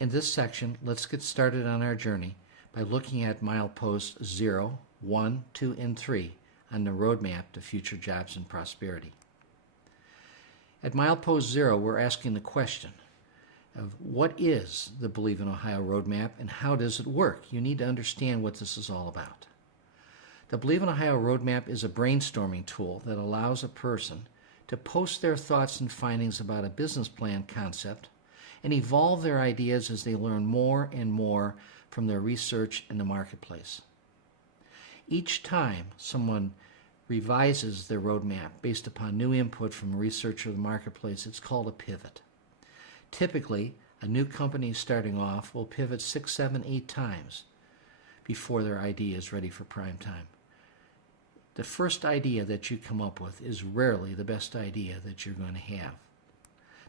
In this section, let's get started on our journey by looking at mileposts 0, 1, 2, and 3 on the roadmap to future jobs and prosperity. At milepost 0, we're asking the question of what is the Believe in Ohio roadmap and how does it work? You need to understand what this is all about. The Believe in Ohio roadmap is a brainstorming tool that allows a person to post their thoughts and findings about a business plan concept and evolve their ideas as they learn more and more from their research in the marketplace. Each time someone revises their roadmap based upon new input from research of the marketplace, it's called a pivot. Typically, a new company starting off will pivot 6, 7, 8 times before their idea is ready for prime time. The first idea that you come up with is rarely the best idea that you're going to have.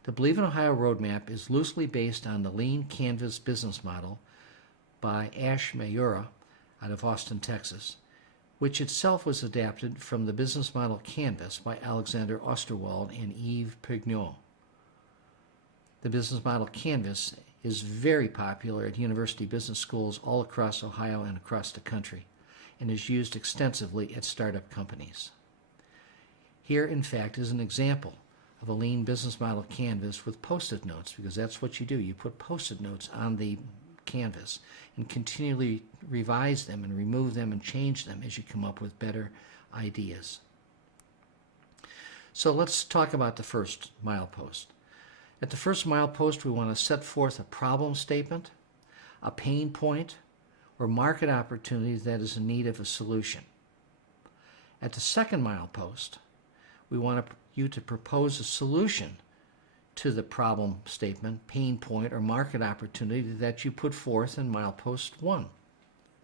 The Believe in Ohio roadmap is loosely based on the Lean Canvas business model by Ash Mayura out of Austin, Texas, which itself was adapted from the business model Canvas by Alexander Osterwald and Yves Pignot. The business model Canvas is very popular at university business schools all across Ohio and across the country, and is used extensively at startup companies. Here, in fact, is an example of a lean business model canvas with post-it notes, because that's what you do. You put post-it notes on the canvas and continually revise them and remove them and change them as you come up with better ideas. So let's talk about the first milepost. At the first milepost, we want to set forth a problem statement, a pain point, or market opportunity that is in need of a solution. At the second milepost, we want you to propose a solution to the problem statement, pain point, or market opportunity that you put forth in milepost 1.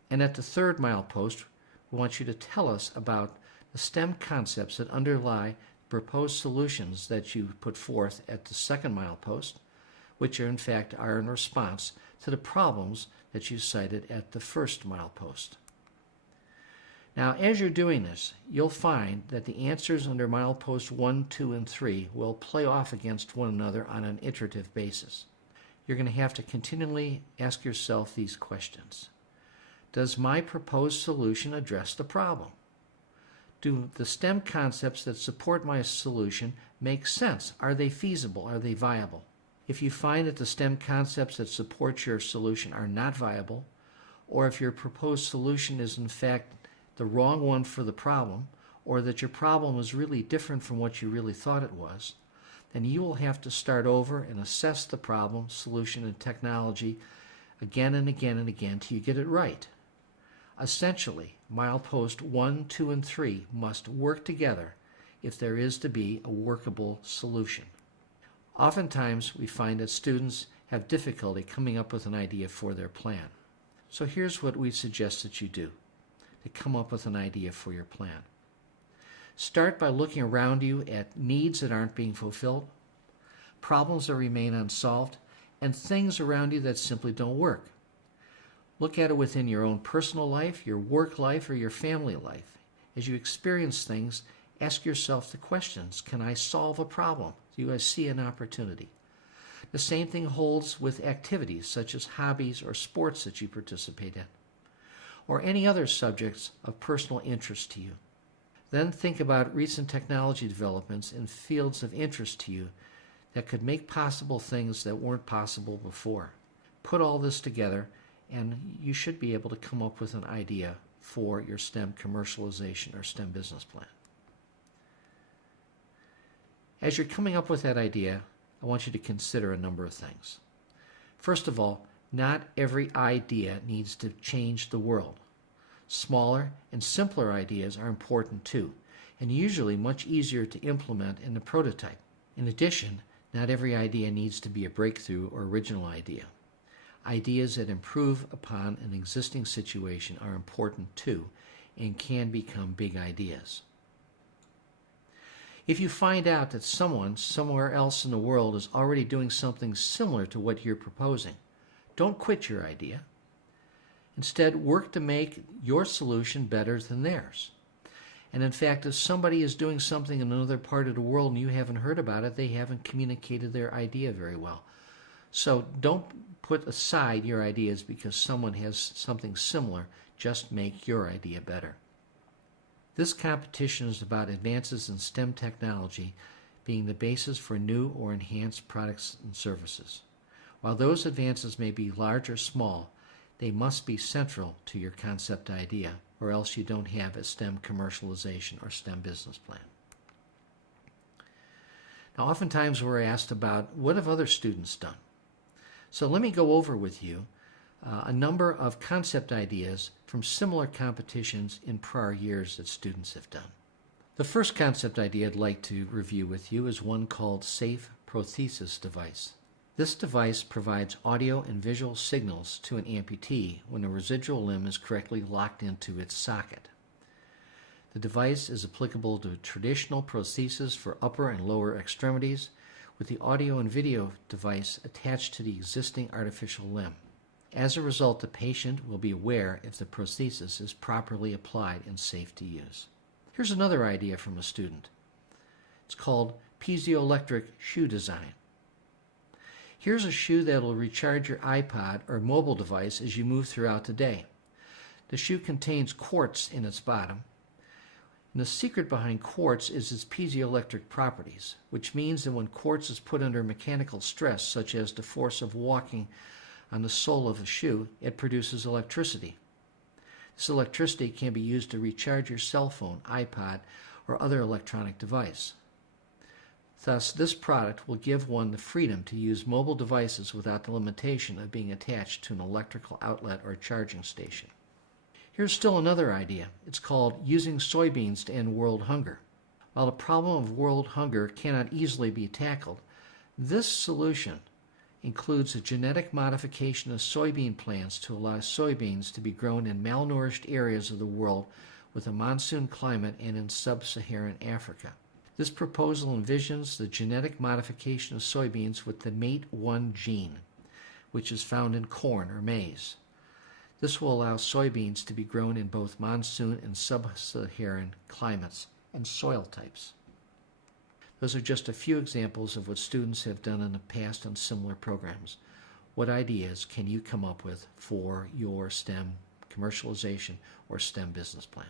And at the third milepost, we want you to tell us about the STEM concepts that underlie proposed solutions that you put forth at the second milepost, which are in fact are in response to the problems that you cited at the first milepost. Now, as you're doing this, you'll find that the answers under mileposts 1, 2, and 3 will play off against one another on an iterative basis. You're going to have to continually ask yourself these questions. Does my proposed solution address the problem? Do the STEM concepts that support my solution make sense? Are they feasible? Are they viable? If you find that the STEM concepts that support your solution are not viable, or if your proposed solution is in fact the wrong one for the problem, or that your problem is really different from what you really thought it was, then you will have to start over and assess the problem, solution, and technology again and again and again till you get it right. Essentially, milepost 1, 2, and 3 must work together if there is to be a workable solution. Oftentimes, we find that students have difficulty coming up with an idea for their plan. So here's what we suggest that you do to come up with an idea for your plan. Start by looking around you at needs that aren't being fulfilled, problems that remain unsolved, and things around you that simply don't work. Look at it within your own personal life, your work life, or your family life. As you experience things, ask yourself the questions: can I solve a problem? Do I see an opportunity? The same thing holds with activities such as hobbies or sports that you participate in, or any other subjects of personal interest to you. Then think about recent technology developments in fields of interest to you that could make possible things that weren't possible before. Put all this together and you should be able to come up with an idea for your STEM commercialization or STEM business plan. As you're coming up with that idea, I want you to consider a number of things. First of all, not every idea needs to change the world. Smaller and simpler ideas are important too, and usually much easier to implement in a prototype. In addition, not every idea needs to be a breakthrough or original idea. Ideas that improve upon an existing situation are important too and can become big ideas. If you find out that someone somewhere else in the world is already doing something similar to what you're proposing, don't quit your idea. Instead, work to make your solution better than theirs. And in fact, if somebody is doing something in another part of the world and you haven't heard about it, they haven't communicated their idea very well. So don't put aside your ideas because someone has something similar. Just make your idea better. This competition is about advances in STEM technology being the basis for new or enhanced products and services. While those advances may be large or small, they must be central to your concept idea, or else you don't have a STEM commercialization or STEM business plan. Now, oftentimes we're asked about what have other students done? So let me go over with you a number of concept ideas from similar competitions in prior years that students have done. The first concept idea I'd like to review with you is one called Safe Prothesis Device. This device provides audio and visual signals to an amputee when a residual limb is correctly locked into its socket. The device is applicable to traditional prostheses for upper and lower extremities, with the audio and video device attached to the existing artificial limb. As a result, the patient will be aware if the prosthesis is properly applied and safe to use. Here's another idea from a student. It's called Piezoelectric Shoe Design. Here's a shoe that will recharge your iPod or mobile device as you move throughout the day. The shoe contains quartz in its bottom. And the secret behind quartz is its piezoelectric properties, which means that when quartz is put under mechanical stress, such as the force of walking on the sole of a shoe, it produces electricity. This electricity can be used to recharge your cell phone, iPod, or other electronic device. Thus, this product will give one the freedom to use mobile devices without the limitation of being attached to an electrical outlet or charging station. Here's still another idea. It's called Using Soybeans to End World Hunger. While the problem of world hunger cannot easily be tackled, this solution includes a genetic modification of soybean plants to allow soybeans to be grown in malnourished areas of the world with a monsoon climate and in sub-Saharan Africa. This proposal envisions the genetic modification of soybeans with the MATE1 gene, which is found in corn or maize. This will allow soybeans to be grown in both monsoon and sub-Saharan climates and soil types. Those are just a few examples of what students have done in the past on similar programs. What ideas can you come up with for your STEM commercialization or STEM business plan?